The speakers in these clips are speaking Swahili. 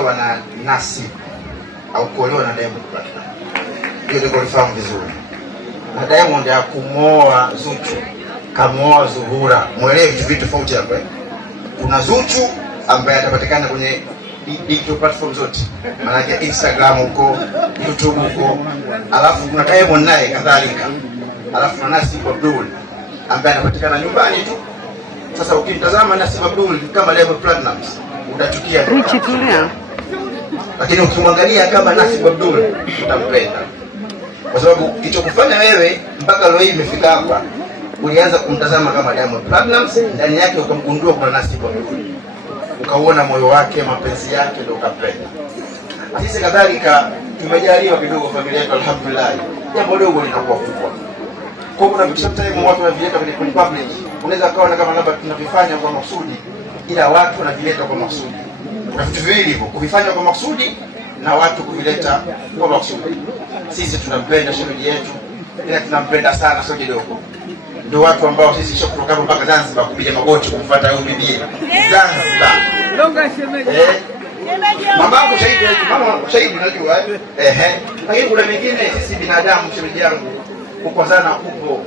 kuolewa na Nasi au kuolewa na Diamond Platnumz. Hiyo ndio kulifahamu vizuri. Na Diamond hakumuoa Zuchu, kamuoa Zuhura. Muelewe vitu tofauti hapa. Kuna Zuchu ambaye atapatikana kwenye digital platform zote. Maana yake Instagram huko, YouTube huko. Alafu kuna Diamond naye kadhalika. Alafu kuna Nasib Abdul ambaye anapatikana nyumbani tu. Sasa ukimtazama Nasib Abdul kama Diamond Platnumz utachukia. Lakini ukimwangalia kama Nasib Abdul utampenda. Kwa sababu kilichokufanya wewe mpaka leo hii imefika hapa, ulianza kumtazama kama Diamond Platnumz, ndani yake ukamgundua kuna Nasib Abdul. Ukaona moyo wake, mapenzi yake, ndio ukapenda. Sisi kadhalika tumejaliwa kidogo familia yetu, alhamdulillah. Jambo dogo linakuwa kubwa. Kwa kuna vitu sometimes watu wanavileta kwenye public. Unaweza kaona kama labda tunavifanya kwa makusudi, ila watu wanavileta kwa makusudi. Kuna vitu viwili hivyo, kuvifanya kwa makusudi na watu kuvileta kwa makusudi. Sisi tunampenda shemeji yetu, ila tunampenda sana, sio kidogo. Ndio watu ambao sisi sio kutoka hapa mpaka Zanzibar kupiga magoti kumfuata huyo bibi Zanzibar. Longa shemeji. Mama shahidi, mama shahidi unajua lakini kuna mengine sisi binadamu shemeji yangu kukozana upo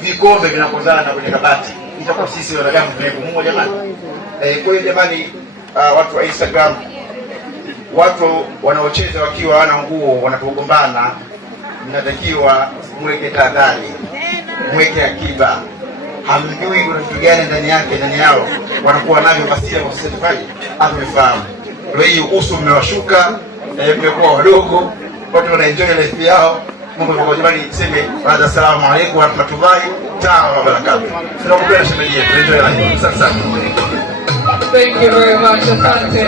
vikombe vinakozana kwenye kabati. Itakuwa sisi wanadamu tunakuwa jamani. Kwa hiyo jamani, watu wa Instagram, watu wanaocheza wakiwa hana nguo wanapogombana, mnatakiwa mweke tahadhari, mweke akiba. Hamjui kuna kitu gani ndani yake, ndani yao wanakuwa navyo basira kwa certified. Hapo umefahamu. Leo uso mmewashuka, mmekuwa wadogo, watu wanaenjoy life yao. Mungu kwa jamani, sema assalamu alaykum wa rahmatullahi ta'ala wa barakatuh. Tunakupenda shemeji yetu, enjoy life. Asante. Thank you very much. Asante.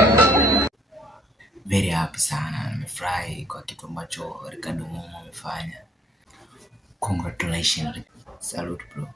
Very happy sana, nimefurahi kwa kitu ambacho Ricardo Momo amefanya. Congratulations. Salute bro.